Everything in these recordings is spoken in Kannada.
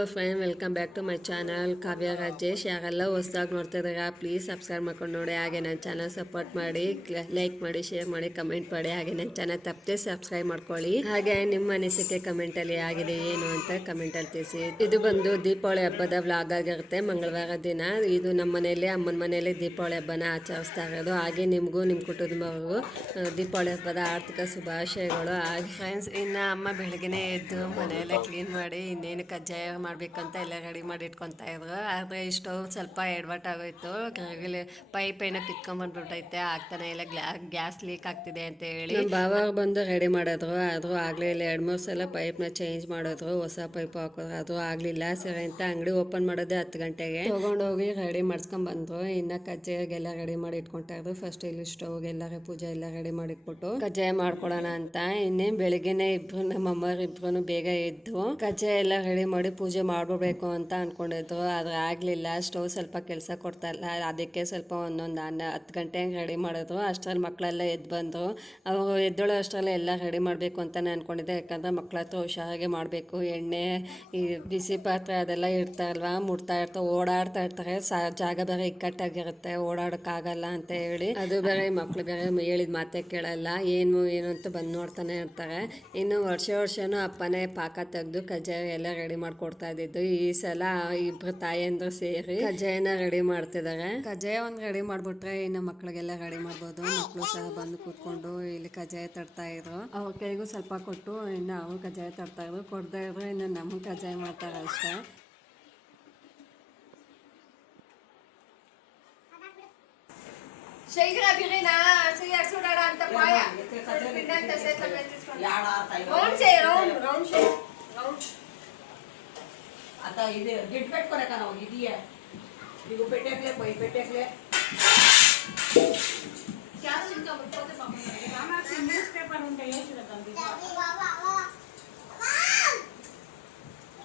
Hello friend, welcome back to my channel Kavya Rajesh. ಯಾರೆಲ್ಲ ಹೊಸದಾಗಿ ನೋಡ್ತಿದ್ದೀರಾ ಪ್ಲೀಸ್ ಸಬ್ಸ್ಕ್ರೈಬ್ ಮಾಡ್ಕೊಂಡು ನೋಡಿ. ಹಾಗೆ ನನ್ನ ಚಾನಲ್ ಸಪೋರ್ಟ್ ಮಾಡಿ, ಲೈಕ್ ಮಾಡಿ, ಶೇರ್ ಮಾಡಿ, ಕಮೆಂಟ್ ಮಾಡಿ. ಹಾಗೆ ನನ್ನ ಚಾನಲ್ ತಪ್ಪದೆ ಸಬ್ಸ್ಕ್ರೈಬ್ ಮಾಡ್ಕೊಳ್ಳಿ. ಹಾಗೆ ನಿಮ್ಮ ಅನಿಸಿಕೆ ಕಮೆಂಟಲ್ಲಿ ಆಗಿದೆ ಏನು ಅಂತ ಕಮೆಂಟಲ್ಲಿ ತಿಳಿಸಿ. ಇದು ಬಂದು ದೀಪಾವಳಿ ಹಬ್ಬದ ವ್ಲಾಗ್ ಆಗಿರುತ್ತೆ. ಮಂಗಳವಾರ ದಿನ ಇದು ನಮ್ಮ ಮನೆಯಲ್ಲಿ ಅಮ್ಮನ ಮನೆಯಲ್ಲಿ ದೀಪಾವಳಿ ಹಬ್ಬನ ಆಚರಿಸ್ತಾ ಇರೋದು. ಹಾಗೆ ನಿಮಗೂ ನಿಮ್ಮ ಕುಟುಂಬವರೆಗೂ ದೀಪಾವಳಿ ಹಬ್ಬದ ಆರ್ಥಿಕ ಶುಭಾಶಯಗಳು. ಹಾಗೆ ಫ್ರೆಂಡ್ಸ್, ಇನ್ನು ಅಮ್ಮ ಬೆಳಗ್ಗೆನೇ ಎದ್ದು ಮನೆಯೆಲ್ಲ ಕ್ಲೀನ್ ಮಾಡಿ ಇನ್ನೇನು ಕಜ್ಜಾಯ ಮಾಡಬೇಕಂತ ಎಲ್ಲ ರೆಡಿ ಮಾಡಿ ಇಟ್ಕೊತಾ ಇದ್ರು. ಆದರೆ ಸ್ಟವ್ ಸ್ವಲ್ಪ ಎಡವಟ್ಟಾಗೋಯ್ತು. ಪೈಪ್ ಏನೋ ಕಿತ್ಕೊಂಡ್ಬಂದ್ಬಿಟ್ಟೈತೆ, ಆಗ್ತಾನೆ ಇಲ್ಲ, ಗ್ಯಾಸ್ ಲೀಕ್ ಆಗ್ತಿದೆ ಅಂತ ಹೇಳಿ ನಮ್ಮ ಬಾವ ಬಂದು ರೆಡಿ ಮಾಡಿದ್ರು. ಆದರೂ ಆಗಲೇ ಇಲ್ಲ. 2-3 ಸಲ ಪೈಪ್ನ ಚೇಂಜ್ ಮಾಡಿದ್ರು, ಹೊಸ ಪೈಪ್ ಹಾಕಿದ್ರು, ಅದು ಆಗಲಿಲ್ಲ. ಸರಿ ಅಂತ ಅಂಗಡಿ ಓಪನ್ ಮಾಡೋದೇ 10 ಗಂಟೆಗೆ ತೊಗೊಂಡೋಗಿ ರೆಡಿ ಮಾಡಿಸ್ಕೊಂಡ್ಬಂದ್ರು. ಇನ್ನು ಕಜ್ಜಾಯಿಗೆಲ್ಲ ರೆಡಿ ಮಾಡಿ ಇಟ್ಕೊತಾ ಇದ್ರು. ಫಸ್ಟ್ ಇಲ್ಲಿ ಸ್ಟವ್ಗೆಲ್ಲ ಪೂಜೆ ಎಲ್ಲ ರೆಡಿ ಮಾಡಿಟ್ಬಿಟ್ಟು ಕಜ್ಜಾಯ ಮಾಡ್ಕೊಳ್ಳೋಣ ಅಂತ. ಇನ್ನೇನು ಬೆಳಿಗ್ಗೆನೆ ಇಬ್ರು ನಮ್ಮ ಅಮ್ಮರಿಬ್ರು ಬೇಗ ಎದ್ದು ಕಜ್ಜಾಯ ಎಲ್ಲ ರೆಡಿ ಮಾಡಿ ಪೂಜೆ ಮಾಡ್ಬಿಡ್ಬೇಕು ಅಂತ ಅನ್ಕೊಂಡಿದ್ರು. ಆದ್ರೆ ಆಗ್ಲಿಲ್ಲ. ಸ್ಟವ್ ಸ್ವಲ್ಪ ಕೆಲಸ ಕೊಡ್ತಾ ಇಲ್ಲ, ಅದಕ್ಕೆ ಸ್ವಲ್ಪ ಒಂದೊಂದು 10 ಗಂಟೆಗೆ ರೆಡಿ ಮಾಡಿದ್ರು. ಅಷ್ಟರಲ್ಲಿ ಮಕ್ಕಳೆಲ್ಲ ಎದ್ದು ಬಂದರು. ಅವರು ಎದ್ದೋಳು ಅಷ್ಟರಲ್ಲಿ ಎಲ್ಲ ರೆಡಿ ಮಾಡಬೇಕು ಅಂತಲೇ ಅಂದ್ಕೊಂಡಿದ್ದೆ. ಯಾಕಂದರೆ ಮಕ್ಕಳ ಹತ್ರ ಹುಷಾರಾಗೆ ಮಾಡಬೇಕು. ಎಣ್ಣೆ, ಈ ಬಿಸಿ ಪಾತ್ರೆ ಅದೆಲ್ಲ ಇರ್ತಾರಲ್ವ, ಮುಟ್ತಾ ಇರ್ತಾರೆ, ಓಡಾಡ್ತಾ ಇರ್ತಾರೆ. ಜಾಗ ಬೇರೆ ಇಕ್ಕಟ್ಟಾಗಿರುತ್ತೆ, ಓಡಾಡೋಕ್ಕಾಗಲ್ಲ ಅಂತ ಹೇಳಿ. ಅದು ಬೇರೆ ಮಕ್ಕಳು ಬೇರೆ ಹೇಳಿದ ಮಾತೇ ಕೇಳಲ್ಲ, ಏನು ಅಂತ ಬಂದು ನೋಡ್ತಾನೆ ಇರ್ತಾರೆ. ಇನ್ನು ವರ್ಷನೂ ಅಪ್ಪನೇ ಪಾಕ ತೆಗೆದು ಕಜ್ಜಾಯ ಎಲ್ಲ ರೆಡಿ ಮಾಡಿಕೊಡ್ತಾ ಇದ್ದಿದ್ದು. ಈ ಸಲ ಇಬ್ರು ತಾಯಿಯಂದ್ರು ಸೇರಿ ಕಜ್ಜಾಯನ ರೆಡಿ ಮಾಡ್ತಿದ್ದಾರೆ. ಕಜ್ಜಾಯ ಒಂದು ರೆಡಿ ಮಾಡಿಬಿಟ್ರೆ ಇನ್ನು ಮಕ್ಕಳಿಗೆಲ್ಲ ರೆಡಿ ಮಾಡ್ಬೋದು. ಮಕ್ಕಳು ಸಹ ಬಂದು ಕೂತ್ಕೊಂಡು ಇಲ್ಲಿ ಕಜ್ಜಾಯ ತಡ್ತಾ ಇದ್ರು. ಅವ್ರ ಕೈಗೂ ಸ್ವಲ್ಪ ಕೊಟ್ಟು ಇನ್ನು ಅವ್ರು ಕಜ್ಜಾಯ ತಡ್ತಾ ಇದ್ರು. ಕೊಡ್ತಾ ಇದ್ರು ಇನ್ನು ನಮಗೆ ಕಜ್ಜಾಯ ಮಾಡ್ತಾರೆ ಅಷ್ಟೇ. आता इथे गिटपेट करे का ನಾವು ಇದೀಯ ಈಗ ಪೆಟ್ಟೆಕ್ಲೆ ಪೈ ಪೆಟ್ಟೆಕ್ಲೆ क्या चिंता मत करो पापा मामा से न्यूज़ पेपर उनका ये चला था बाबा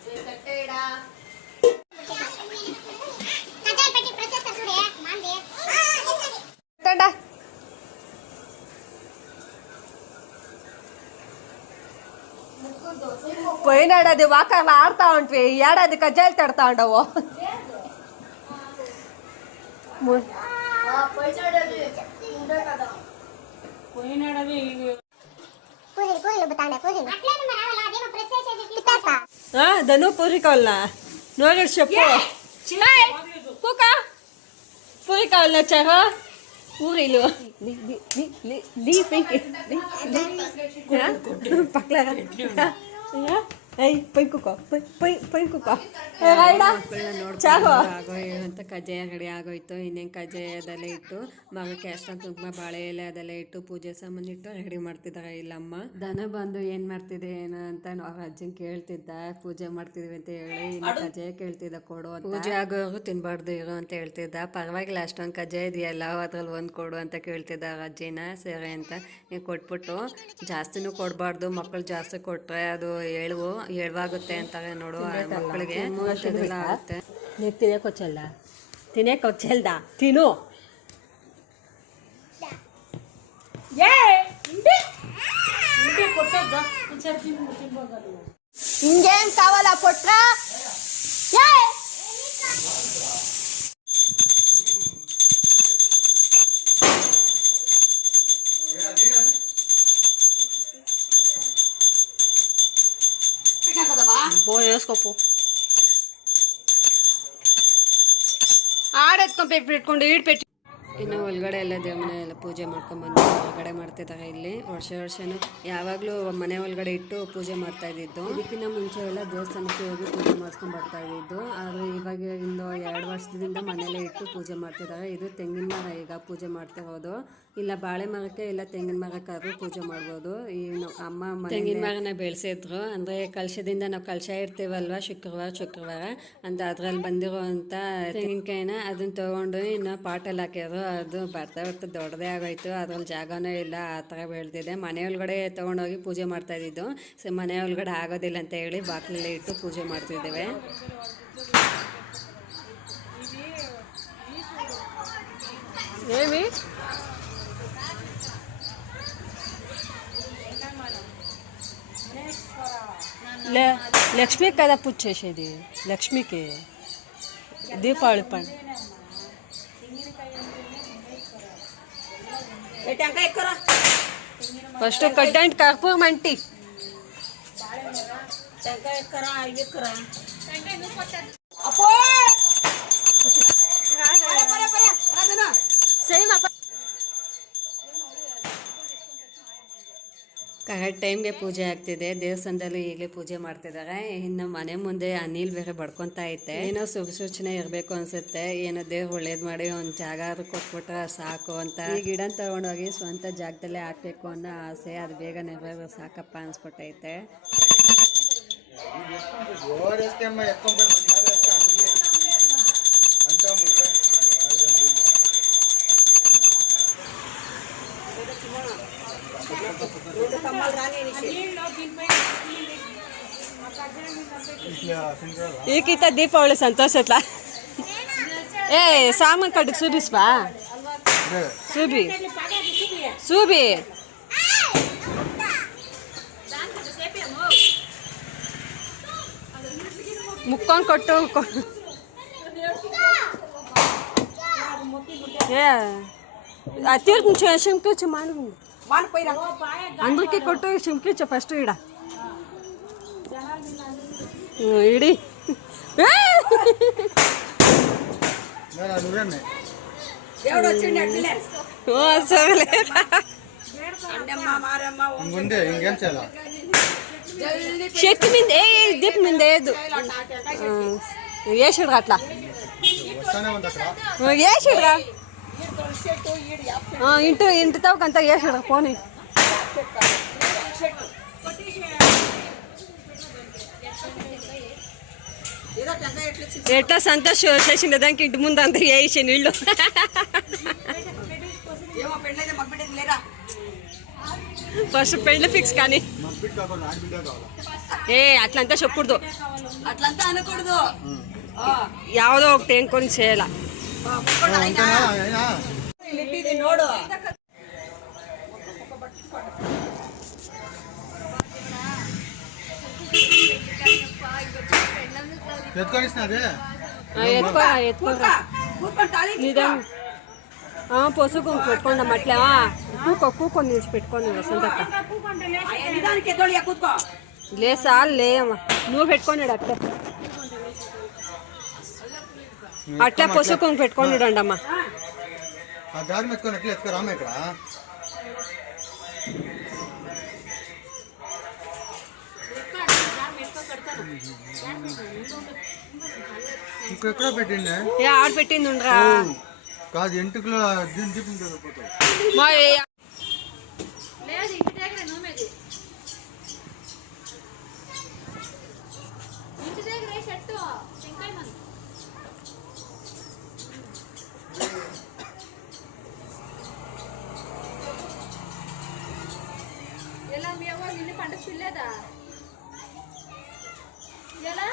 ये कटेड़ा कटाई पट्टी प्रोसेस कर सुरे मान ले टडा పోయినాడది వాకర్లు ఆడుతూ ఉంటే ఏడాది కజ్జాయిలు తడతా ఉండవు. ధను పూరి కావాలనా? నోగడు చెప్పు. కూక పూరి కావాలనా? చారా ఊరిలు పక్కల ಅಂತ ಕಜ್ಜಾಯ ರೆಡಿ ಆಗೋಯ್ತು. ಇನ್ನೇನು ಕಜ್ಜಾಯದೆಲ್ಲ ಇಟ್ಟು ಮಗಕ್ಕೆ ಅಷ್ಟೊಂದು ಕುಂಕುಮ, ಬಾಳೆ ಎಲೆ ಅದೆಲ್ಲ ಇಟ್ಟು ಪೂಜೆ ಸಾಮಾನು ಇಟ್ಟು ರೆಡಿ ಮಾಡ್ತಿದ್ದಾರೆ ಇಲ್ಲಮ್ಮ. ದನ ಬಂದು ಏನು ಮಾಡ್ತಿದೆ ಏನು ಅಂತ ಅವ್ರ ಅಜ್ಜನ್ ಕೇಳ್ತಿದ್ದ. ಪೂಜೆ ಮಾಡ್ತಿದ್ವಿ ಅಂತ ಹೇಳಿ ಇನ್ನು ಕಜ್ಜಾಯ ಕೇಳ್ತಿದ್ದ ಕೊಡು ಅಂತ. ಪೂಜೆ ಆಗೋರು ತಿನ್ಬಾರ್ದು ಇರು ಅಂತ ಹೇಳ್ತಿದ್ದ. ಪರವಾಗಿಲ್ಲ ಅಷ್ಟೊಂದು ಕಜ್ಜಾಯ ಇದೆಯಲ್ಲ ಅದ್ರಲ್ಲಿ ಒಂದು ಕೊಡು ಅಂತ ಕೇಳ್ತಿದ್ದ ಅವ್ರ ಅಜ್ಜಿನ. ಸರಿ ಅಂತ ಕೊಟ್ಬಿಟ್ಟು, ಜಾಸ್ತಿನೂ ಕೊಡಬಾರ್ದು, ಮಕ್ಕಳು ಜಾಸ್ತಿ ಕೊಟ್ಟರೆ ಅದು ಎಳವಾಗುತ್ತೆ ಅಂತಾರೆ ನೋಡು ಮಕ್ಕಳಿಗೆ. ಆಗುತ್ತೆ. ನೀವು ತಿನ್ನೋಕೊಚ್ಚಲ್ಲ, ತಿನ್ನೋಕೊಚ್ಚಲ್ದ ತಿನ್ನು. ఇంకేం కావాలా పొట్రా? వేసుకోపో. ಆಡೆತ್ಕೊಂಡು ಇಟ್ಕೊಂಡು ಈಡ್ ಇನ್ನು ಒಳಗಡೆ ಎಲ್ಲ ದೇವ್ರ ಮನೆ ಎಲ್ಲ ಪೂಜೆ ಮಾಡ್ಕೊಂಬಂದು ಹೊರಗಡೆ ಮಾಡ್ತಿದ್ದಾರೆ. ಇಲ್ಲಿ ವರ್ಷನೂ ಯಾವಾಗಲೂ ಮನೆ ಒಳಗಡೆ ಇಟ್ಟು ಪೂಜೆ ಮಾಡ್ತಾ ಇದ್ದಿದ್ದು. ಇದಕ್ಕಿಂತ ಮುಂಚೆ ಎಲ್ಲ ದೇವಸ್ಥಾನಕ್ಕೆ ಹೋಗಿ ಪೂಜೆ ಮಾಡಿಸ್ಕೊಂಡು ಬರ್ತಾ ಇದ್ದಿದ್ದು. ಆದರೆ ಇವಾಗ ಇಂದು 2 ವರ್ಷದಿಂದ ಮನೆಯಲ್ಲೇ ಇಟ್ಟು ಪೂಜೆ ಮಾಡ್ತಿದ್ದಾರೆ. ಇದು ತೆಂಗಿನ ಮರ ಈಗ ಪೂಜೆ ಮಾಡ್ತಿರೋದು. ಇಲ್ಲ ಬಾಳೆ ಮರಕ್ಕೆ ಇಲ್ಲ ತೆಂಗಿನ ಮರಕ್ಕಾದ್ರೂ ಪೂಜೆ ಮಾಡ್ಬೋದು. ಈ ಅಮ್ಮ ತೆಂಗಿನ ಮರನ ಬೆಳೆಸಿದ್ರು. ಅಂದರೆ ಕಲಶದಿಂದ ನಾವು ಕಲಶ ಇರ್ತೀವಲ್ವ ಶುಕ್ರವಾರ ಅಂತ ಅದ್ರಲ್ಲಿ ಬಂದಿರುವಂಥ ತೆಂಗಿನಕಾಯಿನ ಅದನ್ನ ತೊಗೊಂಡು ಇನ್ನು ಪಾಟಲ್ಲಿ ಹಾಕಿದ್ರು. ಅದು ಬರ್ತಾ ದೊಡ್ಡದೇ ಆಗೋಯ್ತು. ಅದ್ರಲ್ಲಿ ಜಾಗನೂ ಇಲ್ಲ, ಆ ಥರ ಬೆಳೆದಿದೆ. ಮನೆ ಒಳಗಡೆ ತೊಗೊಂಡೋಗಿ ಪೂಜೆ ಮಾಡ್ತಾ ಇದ್ದಿದ್ದು. ಸೊ ಮನೆ ಒಳಗಡೆ ಆಗೋದಿಲ್ಲ ಅಂತ ಹೇಳಿ ಬಾಗಿಲಲ್ಲೇ ಇಟ್ಟು ಪೂಜೆ ಮಾಡ್ತಿದ್ದೇವೆ. ఏమి లే లక్ష్మి కదా పూజ చేసేది లక్ష్మికి దీపావళి పండు టెంకాయ ఎక్కురా ఫస్ట్ కడ్డంటి కర్పూరం అంటి టెంకాయ ఎక్కురా ఎక్కురా అప్పో ಕರೆಕ್ಟ್ ಟೈಮ್ಗೆ ಪೂಜೆ ಆಗ್ತಿದೆ ದೇವಸ್ಥಾನದಲ್ಲಿ ಈಗಲೇ ಪೂಜೆ ಮಾಡ್ತಿದ್ದಾರೆ ಇನ್ನು ಮನೆ ಮುಂದೆ ಅನಿಲ್ ಬೇರೆ ಬಡ್ಕೊತಾ ಐತೆ ಏನೋ ಶುಭ ಸೂಚನೆ ಇರಬೇಕು ಅನ್ಸುತ್ತೆ ಏನೋ ದೇವ್ರು ಒಳ್ಳೇದು ಮಾಡಿ ಒಂದು ಜಾಗ ಆದ್ರೂ ಕೊಟ್ಬಿಟ್ರೆ ಸಾಕು ಅಂತ ಈ ಗಿಡ ತಗೊಂಡೋಗಿ ಸ್ವಂತ ಜಾಗದಲ್ಲೇ ಹಾಕ್ಬೇಕು ಅನ್ನೋ ಆಸೆ ಅದು ಬೇಗ ನೆರವೇರೋ ಸಾಕಪ್ಪ ಅನ್ಸ್ಬಿಟ್ಟೈತೆ ఈకిత దీపావళి సంతోష ఎట్లా ఏ సామాన్ కట్టుకు చూపిస్వా చూపి చూపి ముక్కొని కొట్టు ఏ తీర్థం శంకించు మాను అందరికీ కొట్టు శంకించు ఫస్ట్ ఈడ ఇడి దేవుడు వచ్చిండు అట్లే సరే అండమ్మ మారమ్మ ముందే ఇంకేం చేయాలి చెట్టు మీద దీపం మీద వేయద్దు వేసాడు అట్లా వస్తానే ఉంది అక్కడ వేసాడురా ఇంటి తవ్వకంతా వేసాడు పోనీ ఎట్లా సంతోష్ చేసిండే దానికి ఇంటి ముందు అంతా వేసి నీళ్ళు ఫస్ట్ పెళ్ళి ఫిక్స్ కానీ ఏ అట్లంతా చెప్పకూడదు అట్లంతా అనకూడదు యావదో ఒకటి ఏనుకొని చేయాల నోడు ఎత్తుకొనిస్తున్నది ఎత్తుకోరా నిదాం పసుపు పెట్టుకోండి అట్లా కూకొని నిలిచి పెట్టుకొని వసంతక్క లేసా లేమ్మా నువ్వు పెట్టుకోండి అట్లా అట్లా పసుపు పెట్టుకొని రండమ్మా ఆ గాడి మెత్తుకొని ఎట్లా ఎత్తుకోరామా ఇక్కడ ఇంకెక్కడ పెట్టిండే ఏ ఆడ పెట్టింది ఉండరా కాదు ఎంటుకలో దీని దీపం చదువుకోతావు మా పండుగ పిల్లేదా ఎలా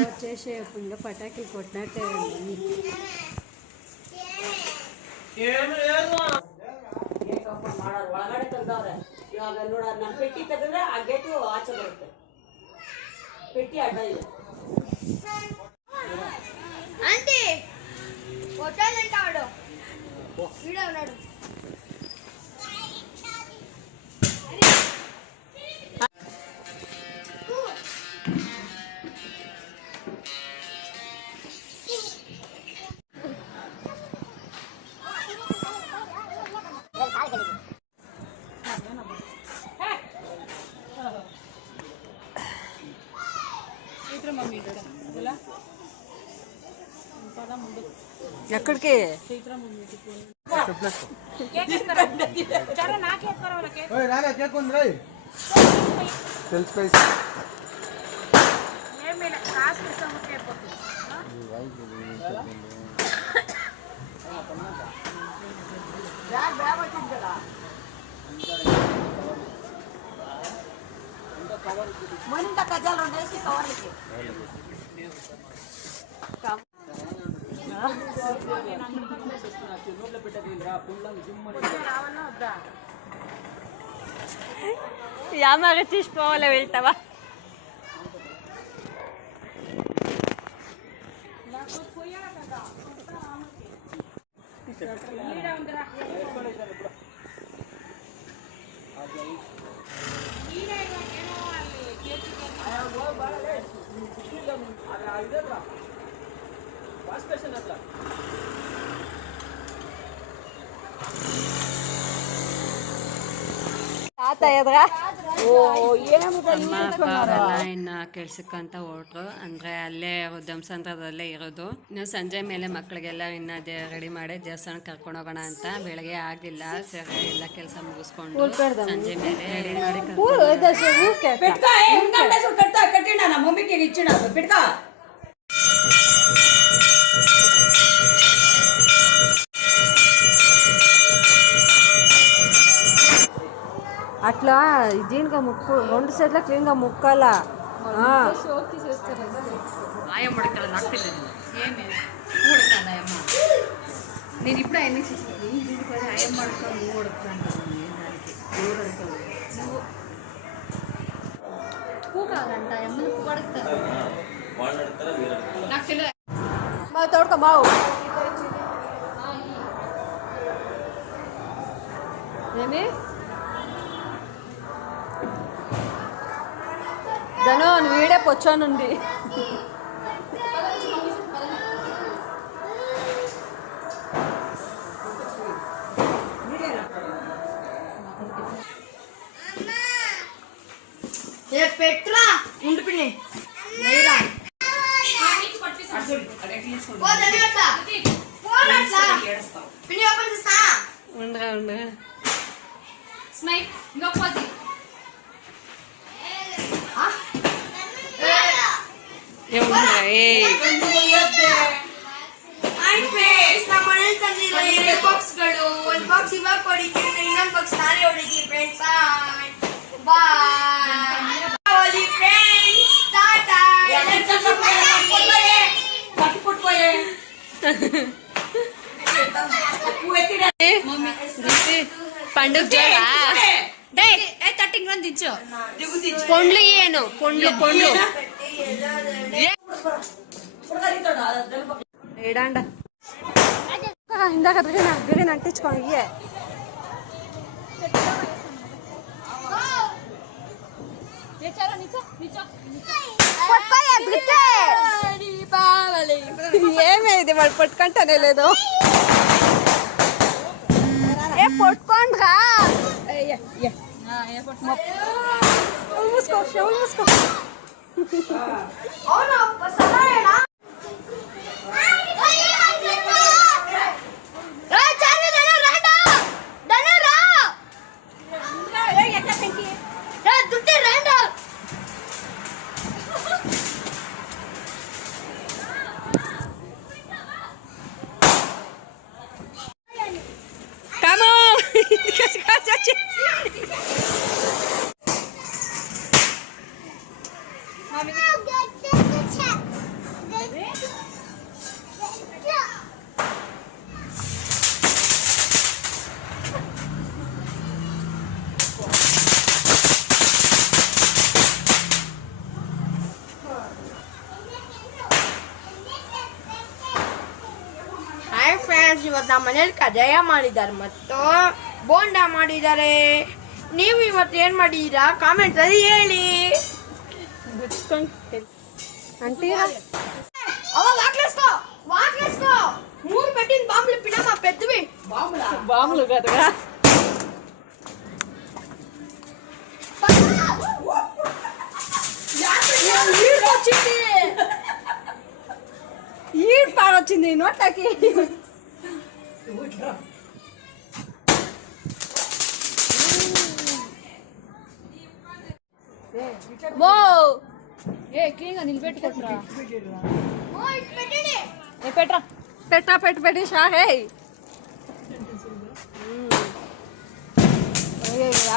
వచ్చేసి ఫుల్ పటాకి కొట్టినట్టే ಒಳಗಡೆ ತಂದವ್ರೆ ಇವಾಗ ನೋಡ ನಾನು ಪೆಟ್ಟಿ ತೆಗೆದ್ರೆ ಆ ಗೇಟು ಆಚೆ ಬರುತ್ತೆ ಪೆಟ್ಟಿ ಅಡ್ಡ ಇದೆ ఆంటీ హోటల్ అంటాడు వీడియో ఉన్నాడు ఎక్కడికి రాలే కేక్ ఉంది రై తెలిసిపోయి మొన్న కజాలు ఉండేసి కవర్లకి యామాగ తీసుకోవాలి వెళ్తావా ತಾತ ಎದ್ರ ಅಮ್ಮ ಅಪ್ಪ ಅವರೆಲ್ಲ ಇನ್ನು ಕೆಲ್ಸಕ್ಕಂತ ಹೊರಟ್ರು ಅಂದ್ರೆ ಅಲ್ಲೇ ಧರ್ಮಸಂದ್ರದಲ್ಲೇ ಇರೋದು ಇನ್ನು ಸಂಜೆ ಮೇಲೆ ಮಕ್ಕಳಿಗೆಲ್ಲ ಇನ್ನ ರೆಡಿ ಮಾಡಿ ದೇವಸ್ಥಾನಕ್ಕೆ ಕರ್ಕೊಂಡು ಹೋಗೋಣ ಅಂತ ಬೆಳಗ್ಗೆ ಆಗಿಲ್ಲ ಸರಿ ಎಲ್ಲ ಕೆಲಸ ಮುಗಿಸ್ಕೊಂಡು ಸಂಜೆ ಮೇಲೆ ರೆಡಿ ಮಾಡಿ కట్టినా నా మమ్మీకి ఇచ్చిన పెడతా అట్లా దీనిగా ముక్కు 2 సెట్ల క్లీన్గా ముక్కాల నేను ఇప్పుడు ఆయన ఆయన ಮಾಡ್ಕೊಂಡು ನೀವು ಹೊಡ್ಕೊಂಡು ಕೂಗಾದಂತ ಎಮ್ಮನ ಕೂಗಾಡುತ್ತಾರೆ నాకు తెలియదు మా తోడుకో మావు ఏమి ధను వీడే పొచ్చానుంది పెట్రా ఉండి పిన్ని నేరా పిన్ని ఓపెన్ చేస్తా ఉండగా ఉండగా స్మైల్ ఇంకొక పోసి ఏముండగా ఏ ಮನೇಲಿ ತಂದಿರೋ 2 ಬಾಕ್ಸ್ಗಳು 1 ಬಾಕ್ಸ್ ಇವಾಗ ಕೊಡಿಗೆ ಇನ್ನೊಂದು ಬಾಕ್ಸ್ ನಾಳೆ ಹೊಡಿಗೆ ಫ್ರೆಂಡ್ಸ್ ಬಾಯ್ ಹೋಲಿ ಫ್ರೆಂಡ್ಸ್ ಟಾಟಾ పండుగ జోరా తట్టింగ్ రండి దించు పొండ్లు ಏನು పొండ్లు పొండ్లు ఏడాండ ఇందాక బిర్యానీ అంటించుకో ఇయ్యే ఏమేది వాడు పట్టుకుంటానే లేదు ఏ పట్టుకోండ్రా మూసుకో చెవులు మూసుకో అవునా సరేనా ಇವತ್ತು ನಮ್ಮ ಮನೇಲಿ ಕಜಾಯ ಮಾಡಿದ್ದಾರೆ ಮತ್ತು ಬೋಂಡಾ ಮಾಡಿದ್ದಾರೆ. ನೀವು ಇವತ್ತು ಏನು ಮಾಡಿದ್ದೀರಾ ಕಾಮೆಂಟ್ ಅಲ್ಲಿ ಹೇಳಿ. వాట్లేసుకో 3 పెట్టిన బాంబులు పినమా పెద్దవి బాంబులు కదగా ఈడ్ పాడొచ్చింది నోట్లకి. మో ఏ క్లీన్గా నిలబెట్టుకోట్రా. పెట్టా పెట్టి షాహే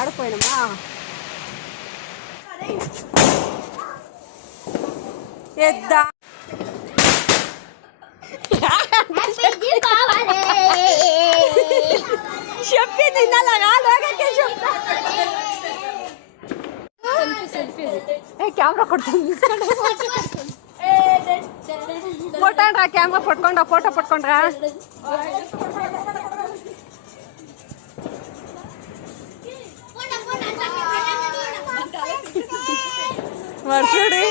ఆడిపోయినమ్మా. ಎದ್ದ ಶಪ್ಪಿ ತಿನ್ನಲ್ಲ ಹಾಲು ಹೋಗಕ್ಕೆ ಕ್ಯಾಮ್ರಾ ಕೊಡ್ತೀನಿ ಫೋಟೋಣ್ರ ಕ್ಯಾಮ್ರಾ ಪಟ್ಕೊಂಡ ಫೋಟೋ ಪಟ್ಕೊಂಡ್ರ ವರ್ಷಡಿ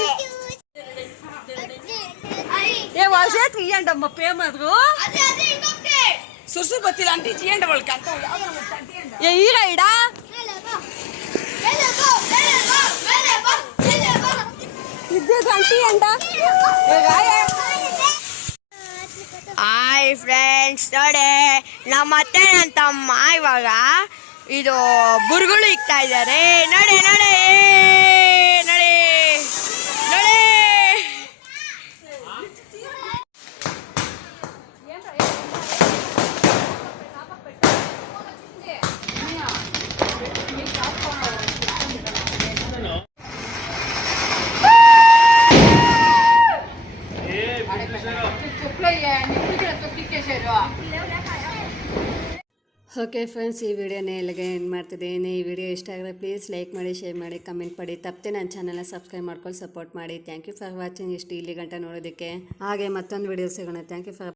ఏ వాసే తీయండమ్మ పేమదు సుర్సు బత్తిలు అంటే తీయండి వాళ్ళకి అంత ఏ ఈరైడా ఇదే అంటే అంట ಹಾಯ್ ಫ್ರೆಂಡ್ಸ್ ನೋಡಿ ನಮ್ಮ ಅತ್ತೆ ನನ್ನ ತಮ್ಮ ಇವಾಗ ಇದು ಬುರುಗಳು ಇಕ್ತಾ ಇದ್ದಾರೆ ನೋಡಿ ನೋಡಿ ನೋಡಿ ನೋಡಿ ಓಕೆ ಫ್ರೆಂಡ್ಸ್, ಈ ವಿಡಿಯೋನ ಎಲ್ಲಿಗೆ ಏನು ಮಾಡ್ತಿದ್ದೀನಿ. ಈ ವಿಡಿಯೋ ಇಷ್ಟ ಆಗಿದ್ರೆ ಪ್ಲೀಸ್ ಲೈಕ್ ಮಾಡಿ, ಶೇರ್ ಮಾಡಿ, ಕಮೆಂಟ್ ಮಾಡಿ. ತಪ್ಪದೆ ನನ್ನ ಚಾನಲ್ನ ಸಬ್ಸ್ಕ್ರೈಬ್ ಮಾಡ್ಕೊಂಡು ಸಪೋರ್ಟ್ ಮಾಡಿ. Thank you for watching. ಇಷ್ಟು ಇಲ್ಲಿ ಗಂಟೆ ನೋಡೋದಕ್ಕೆ. ಹಾಗೆ ಮತ್ತೊಂದು ವಿಡಿಯೋ ಸಿಗೋಣ. Thank you for